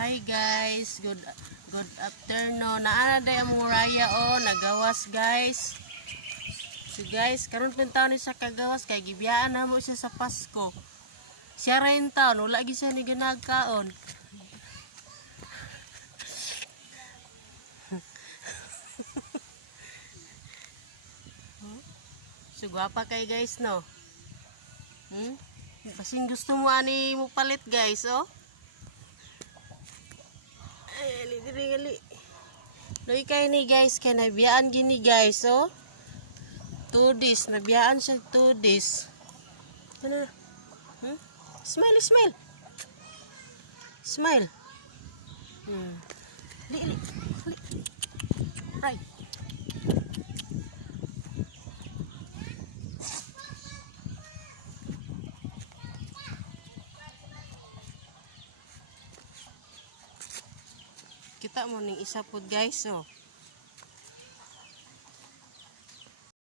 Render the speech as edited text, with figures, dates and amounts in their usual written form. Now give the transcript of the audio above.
Hi guys, good afternoon. Naana day ang muraya nagawas guys. So guys, karon pintaon ni sa kagawas kay gibiyaan na mo siya sa Pasko. Siya rin taon, wala gi siya ni ginagkaon. So gwapa kay guys no. Kasing gusto mo ani mo palit guys Ay, dili. Loy kay ni guys, kay nabiyaan gini guys 2 days, nabiyaan siya 2 days. Ano? Smile. Smile. Li. Right. Kita mo ning isa pod guys